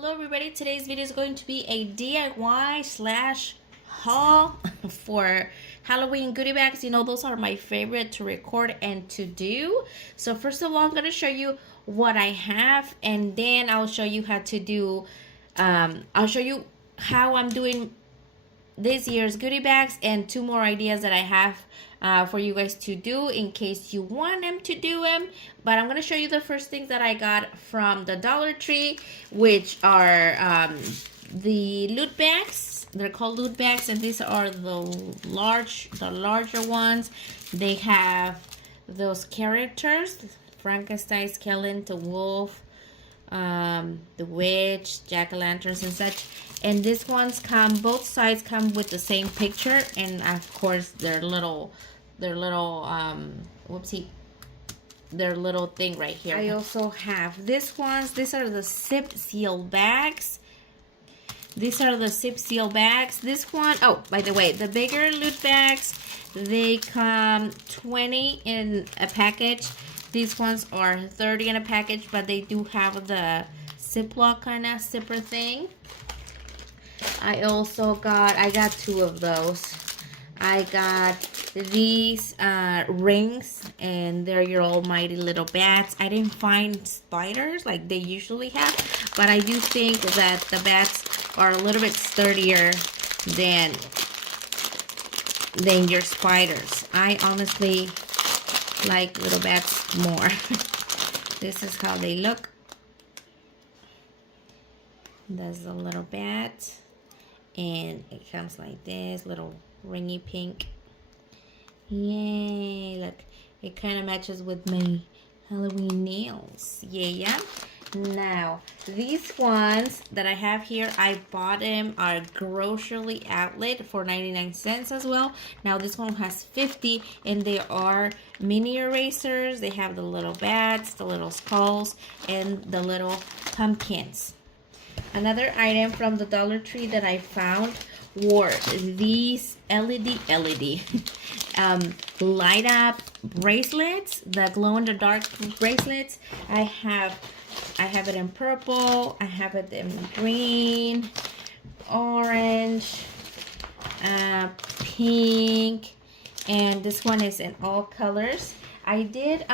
Hello everybody, today's video is going to be a DIY slash haul for Halloween goodie bags. You know, those are my favorite to record and to do. So first of all, I'm going to show you what I have, and then I'll show you how to do, I'll show you how I'm doing this year's goodie bags and two more ideas that I have for you guys to do in case you want them to do them. But I'm going to show you the first things that I got from the Dollar Tree, which are the loot bags. They're called loot bags, and these are the larger ones. They have those characters: Frankenstein, skeleton, the wolf, the witch, jack-o'-lanterns and such. And these ones both sides come with the same picture, and of course their little their little thing right here. I also have these ones. These are the zip seal bags. These are the zip seal bags. This one, oh, by the way, the bigger loot bags, they come 20 in a package. These ones are 30 in a package, but they do have the Ziploc kind of zipper thing. I got two of those. I got these rings, and they're your almighty little bats. I didn't find spiders like they usually have, but I do think that the bats are a little bit sturdier than your spiders. I honestly like little bats more. This is how they look. There's a little bat, and it comes like this, little ringy pink. Yay, look, it kind of matches with my Halloween nails. Yeah. Now, these ones that I have here, I bought them at grocery outlet for 99 cents as well. Now, this one has 50, and they are mini erasers. They have the little bats, the little skulls, and the little pumpkins. Another item from the Dollar Tree that I found were these LED light up bracelets, the glow in the dark bracelets. I have it in purple, I have it in green, orange, pink, and this one is in all colors. I did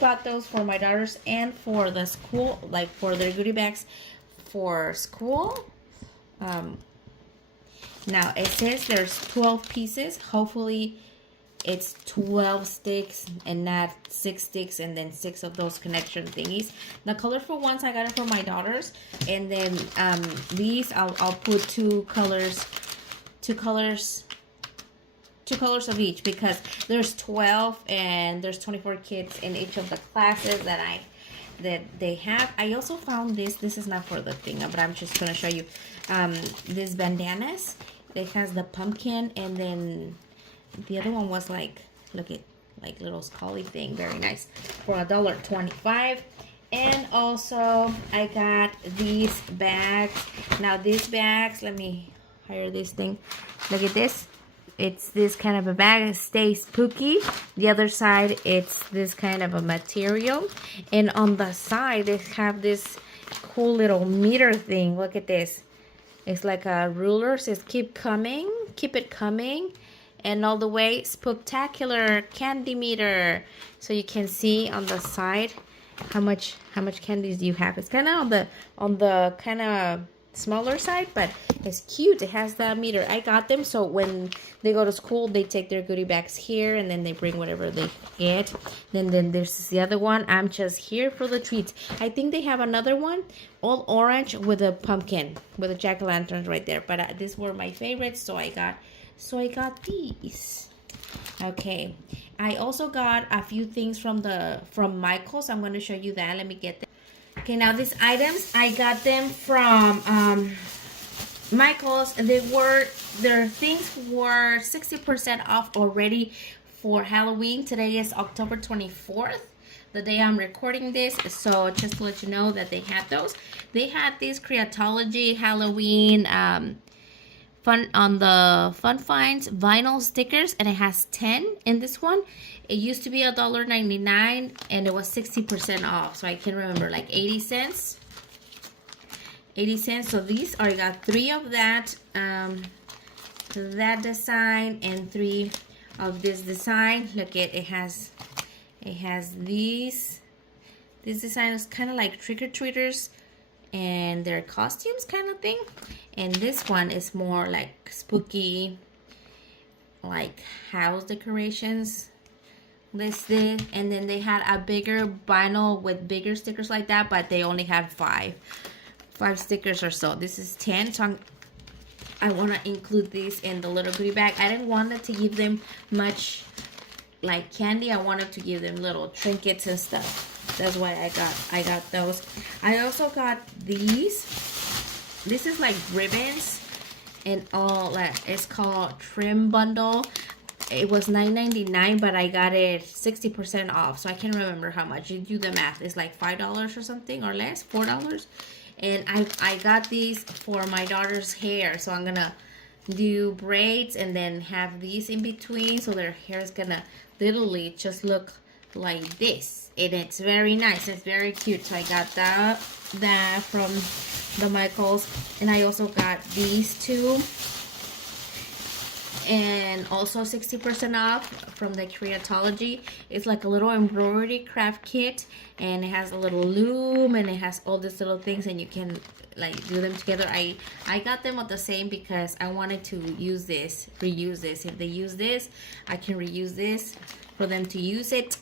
bought those for my daughters and for the school, like for their goodie bags for school. Now it says there's 12 pieces. Hopefully it's 12 sticks and not 6 sticks and then 6 of those connection thingies. The colorful ones, I got it for my daughters, and then these I'll put two colors of each, because there's 12 and there's 24 kids in each of the classes that they have. I also found this is not for the thing, but I'm just gonna show you these bandanas. It has the pumpkin, and then the other one was like, look at, like little scully thing, very nice, for $1.25. And also I got these bags. Now these bags, let me hire this thing. Look at this. It's this kind of a bag. It stays spooky. The other side, it's this kind of a material, and on the side they have this cool little meter thing. Look at this. It's like a ruler. It says keep it coming, and all the way spectacular candy meter. So you can see on the side how much candies you have. It's kind of on the kind of smaller side, but it's cute. It has that meter. I got them so when they go to school, they take their goodie bags here, and then they bring whatever they get. Then there's the other one. I'm just here for the treats. I think they have another one, all orange with a pumpkin, with a jack-o'-lantern right there. But these were my favorites, so I got these. Okay, I also got a few things from Michael's. I'm going to show you that. Let me get them. Okay, now these items, I got them from Michael's. Their things were 60% off already for Halloween. Today is October 24th, the day I'm recording this. So just to let you know that they had those. They had these Creatology Halloween fun on the Fun Finds vinyl stickers, and it has 10 in this one. It used to be $1.99 and it was 60% off, so I can remember, like 80 cents. 80 cents. So these are, I got 3 of that design and 3 of this design. Look, it has these. This design is kind of like trick-or-treaters and their costumes kind of thing. And this one is more like spooky, like house decorations listed. And then they had a bigger vinyl with bigger stickers like that, but they only had 5 stickers or so. This is 10, so I want to include these in the little goodie bag. I didn't want it to give them much like candy. I wanted to give them little trinkets and stuff. That's why I got those. I also got these. This is like ribbons and all. Like, it's called trim bundle. It was $9.99, but I got it 60% off. So I can't remember how much. You do the math. It's like $5 or something or less, $4. And I got these for my daughter's hair. So I'm gonna do braids and then have these in between, so their hair is gonna literally just look like this. And it's very nice. It's very cute. So I got that from the Michaels. And I also got these 2. And also 60% off from the Creatology. It's like a little embroidery craft kit. And it has a little loom. And it has all these little things. And you can like do them together. I got them at the same because I wanted to use this, reuse this. If they use this, I can reuse this for them to use it.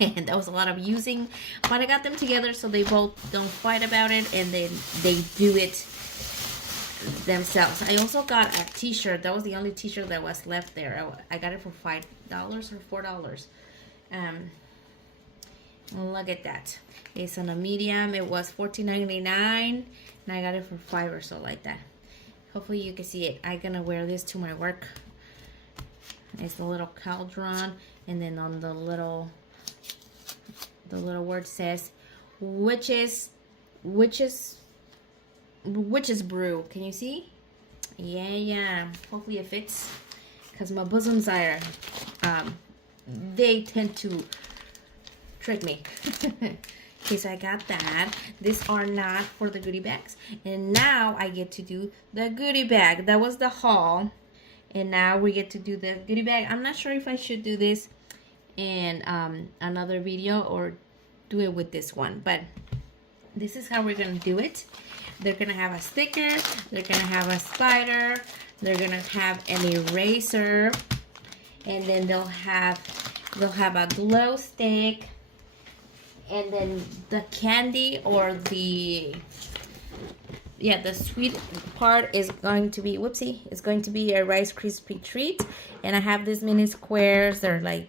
And that was a lot of using, but I got them together so they both don't fight about it, and then they do it themselves. I also got a t-shirt. That was the only t-shirt that was left there. I got it for $5 or $4. Look at that. It's on a medium. It was $14.99 and I got it for $5 or so, like that. Hopefully you can see it. I'm gonna wear this to my work. It's the little cauldron, and then on the little word says witches brew. Can you see? Yeah. Hopefully it fits, because my bosoms are they tend to trick me. Okay, so I got that. These are not for the goodie bags, and now I get to do the goodie bag. That was the haul, and now we get to do the goodie bag. I'm not sure if I should do this in another video or do it with this one, but this is how we're gonna do it. They're gonna have a sticker, they're gonna have a spider, they're gonna have an eraser, and then they'll have a glow stick, and then the candy or the sweet part is going to be, it's going to be a Rice Krispie treat. And I have these mini squares. They're like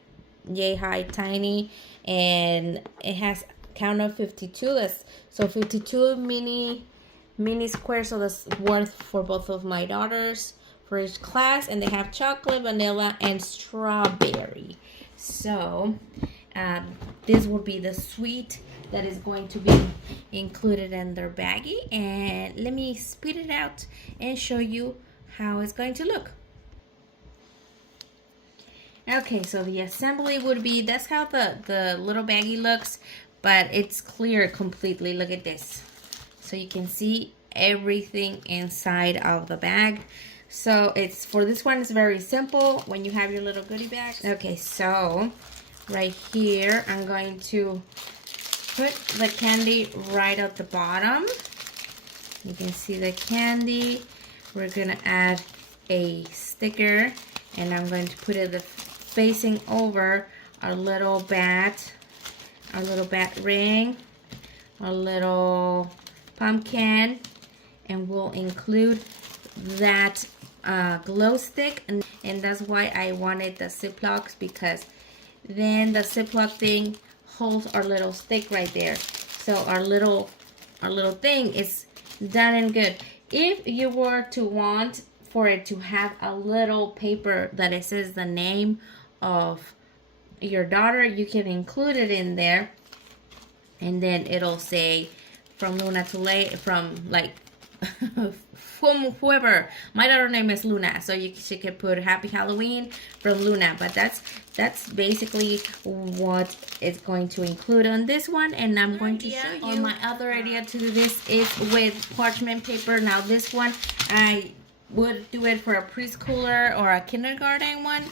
yay high, tiny, and it has count of 52. That's so 52 mini squares. So that's worth for both of my daughters for each class, and they have chocolate, vanilla, and strawberry. So this will be the sweet that is going to be included in their baggie. And let me spit it out and show you how it's going to look. Okay, so the assembly would be, that's how the little baggie looks, but it's clear completely. Look at this. So you can see everything inside of the bag. So it's, for this one, it's very simple when you have your little goodie bag. Okay, so right here, I'm going to put the candy right at the bottom. You can see the candy. We're gonna add a sticker, and I'm going to put it facing over our little bat ring, our little pumpkin, and we'll include that glow stick, and that's why I wanted the Ziplocs, because then the Ziploc thing holds our little stick right there. So our little thing is done and good. If you were to want for it to have a little paper that it says the name of your daughter, you can include it in there, and then it'll say from Luna to Lay, from like from whoever. My daughter's name is Luna, so she could put Happy Halloween from Luna. But that's basically what it's going to include on this one, and I'm going to show you. Or my other idea to do this is with parchment paper. Now this one, I would do it for a preschooler or a kindergarten one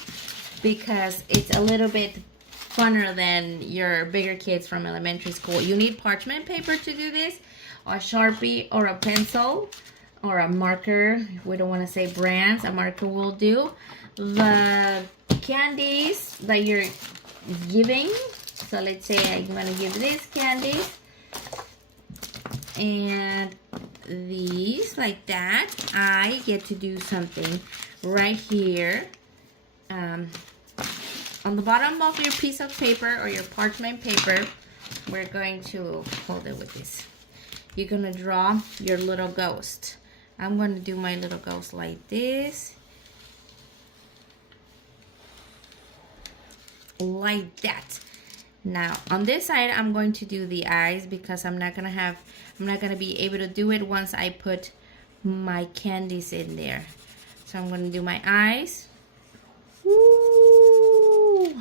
because it's a little bit funner than your bigger kids from elementary school. You need parchment paper to do this, or a Sharpie, or a pencil, or a marker. We don't want to say brands. A marker will do. The candies that you're giving. So let's say I'm going to give this candies. And these, like that. I get to do something right here. On the bottom of your piece of paper or your parchment paper, we're going to hold it with this. You're going to draw your little ghost. I'm going to do my little ghost like this. Like that. Now, on this side, I'm going to do the eyes because I'm not going to be able to do it once I put my candies in there. So I'm going to do my eyes. Woo!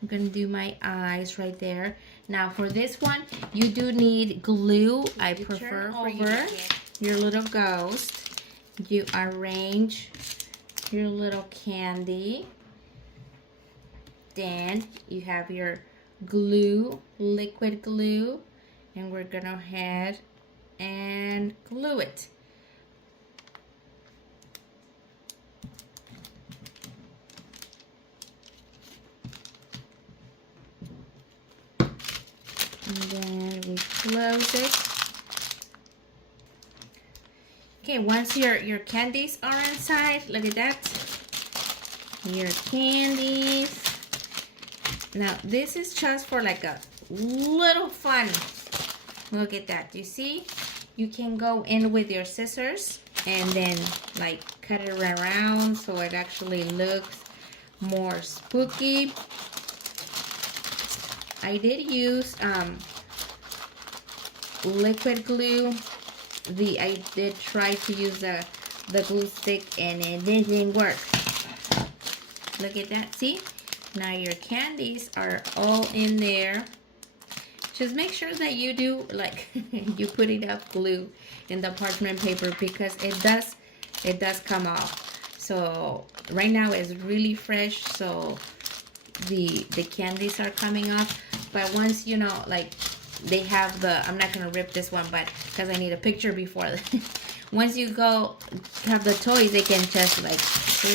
I'm going to do my eyes right there. Now for this one, you do need glue. I prefer over your little ghost. You arrange your little candy. Then you have your glue, liquid glue, and we're going to head and glue it. And then we close it. Okay, once your candies are inside, look at that. Your candies. Now, this is just for like a little fun. Look at that. You see? You can go in with your scissors and then like cut it around so it actually looks more spooky. I did use liquid glue. I did try to use the glue stick and it didn't work. Look at that. See? Now your candies are all in there. Just make sure that you do like you put enough glue in the parchment paper because it does come off. So right now it's really fresh, so the candies are coming off. But once you know, like they have the, I'm not gonna rip this one, but because I need a picture before. Once you go have the toys, they can just like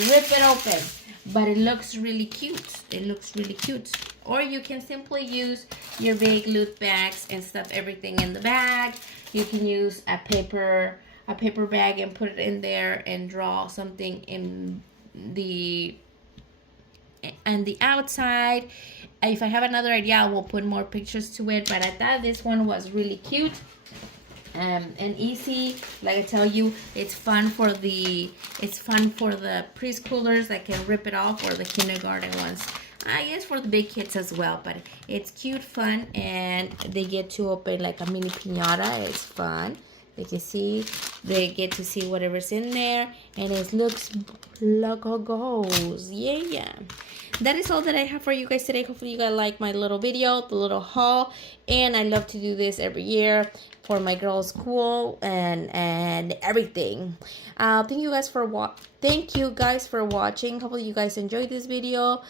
rip it open. But it looks really cute. It looks really cute. Or you can simply use your big loot bags and stuff everything in the bag. You can use a paper bag and put it in there and draw something in the outside. If I have another idea, I will put more pictures to it. But I thought this one was really cute. And easy. Like I tell you, it's fun for the preschoolers that can rip it off, or the kindergarten ones. I guess for the big kids as well, but it's cute, fun, and they get to open like a mini piñata. It's fun. They can see, they get to see whatever's in there, and it looks like a ghost. Yeah. That is all that I have for you guys today. Hopefully you guys like my little video, the little haul, and I love to do this every year for my girls' school and everything. Thank you guys for watching. Hopefully you guys enjoyed this video.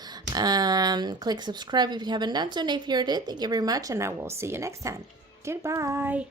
Click subscribe if you haven't done so, and if you did, thank you very much, and I will see you next time. Goodbye.